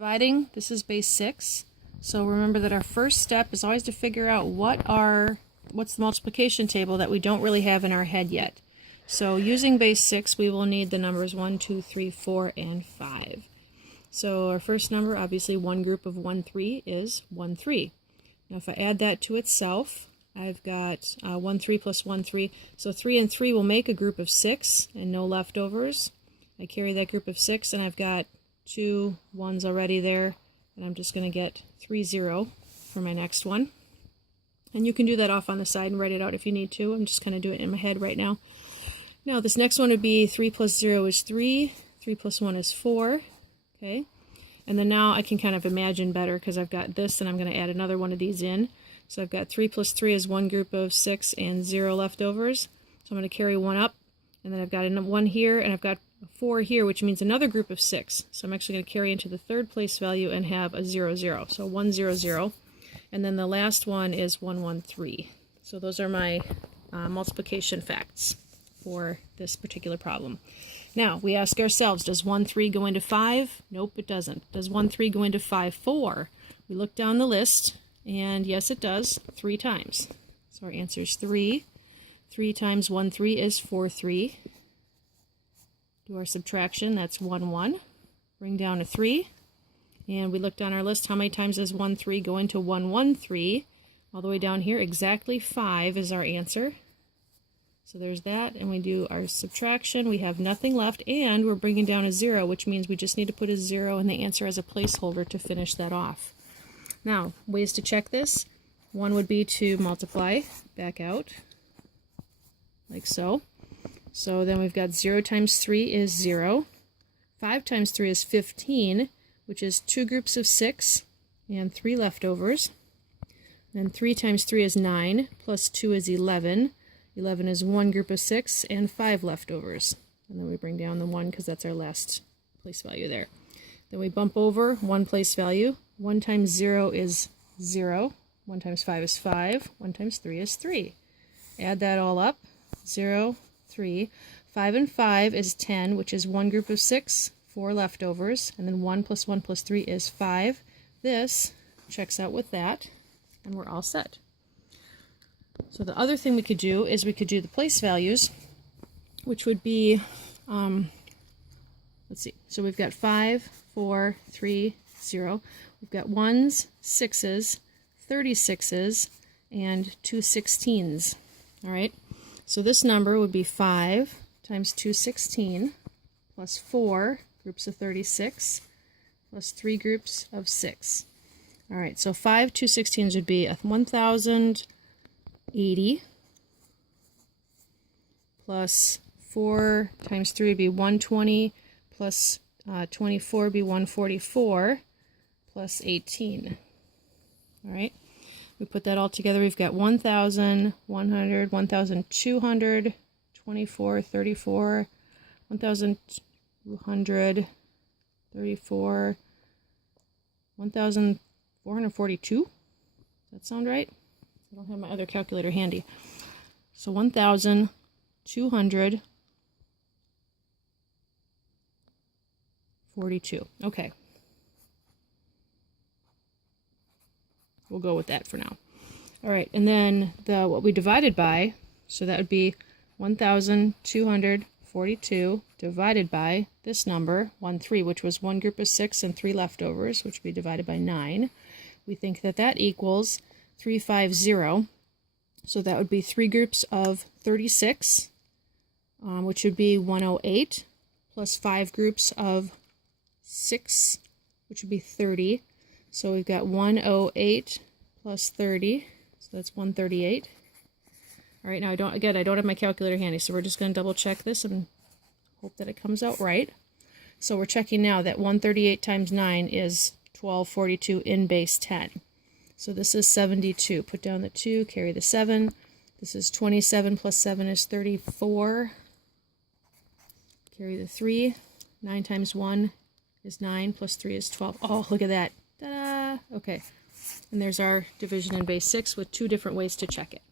Dividing, this is base 6. So remember that our first step is always to figure out what's the multiplication table that we don't really have in our head yet. So using base 6, we will need the numbers 1, 2, 3, 4, and 5. So our first number, obviously one group of 1, 3 is 1, 3. Now if I add that to itself, I've got 1, 3 plus 1, 3. So 3 and 3 will make a group of 6 and no leftovers. I carry that group of 6 and I've got 2 1s already there, and I'm just going to get 3, 0 for my next one. And you can do that off on the side and write it out if you need to. I'm just kind of doing it in my head right now. Now this next one would be 3 plus 0 is 3, 3 plus 1 is 4, okay? And then now I can kind of imagine better because I've got this and I'm going to add another one of these in. So I've got 3 plus 3 is one group of 6 and 0 leftovers. So I'm going to carry 1 up, and then I've got 1 here, and I've got 4 here, which means another group of 6. So I'm actually going to carry into the third place value and have a 0, 0. So 1, 0, 0. And then the last one is 1, 1, 3. So those are my multiplication facts for this particular problem. Now, we ask ourselves, does 1, 3 go into 5? Nope, it doesn't. Does 1, 3 go into 5, 4? We look down the list, and yes, it does, 3 times. So our answer is 3. 3 times 1, 3 is 4, 3. Do our subtraction, that's 1, 1. Bring down a 3. And we look down our list, how many times does 1, 3 go into 1, 1, 3? All the way down here, exactly 5 is our answer. So there's that, and we do our subtraction. We have nothing left, and we're bringing down a 0, which means we just need to put a 0 in the answer as a placeholder to finish that off. Now, ways to check this. One would be to multiply back out, like so. So then we've got 0 times 3 is 0. 5 times 3 is 15, which is 2 groups of 6 and 3 leftovers. Then 3 times 3 is 9, plus 2 is 11. 11 is 1 group of 6 and 5 leftovers. And then we bring down the 1 because that's our last place value there. Then we bump over 1 place value. 1 times 0 is 0. 1 times 5 is 5. 1 times 3 is 3. Add that all up. 0, 3. 5 and 5 is 10, which is 1 group of 6, 4 leftovers, and then 1 plus 1 plus 3 is 5. This checks out with that, and we're all set. So the other thing we could do is we could do the place values, which would be, let's see, so we've got 5, 4, 3, 0. We've got 1s, 6s, 36s, and 2 16s. All right, so this number would be 5 times 2 16 plus 4 groups of 36 plus 3 groups of 6. All right, so 5 2 16s would be 1,080 plus 4 times 3 would be 120 plus 24 would be 144 plus 18. All right, we put that all together. We've got 1,100, 1,200, 24, 34, 1,200, 34, 1,442. Does that sound right? I don't have my other calculator handy. So 1,242. Okay. We'll go with that for now. All right, and then what we divided by, so that would be 1,242 divided by this number, 1, 3, which was 1 group of 6 and 3 leftovers, which would be divided by 9. We think that that equals 350. So that would be 3 groups of 36, which would be 108, plus 5 groups of 6, which would be 30. So we've got 108 plus 30, so that's 138. All right, now I don't have my calculator handy, so we're just going to double check this and hope that it comes out right. So we're checking now that 138 times 9 is 1242 in base 10. So this is 72. Put down the 2, carry the 7. This is 27 plus 7 is 34. Carry the 3. 9 times 1 is 9 plus 3 is 12. Oh, look at that. Ta-da! Okay. And there's our division in base 6 with 2 different ways to check it.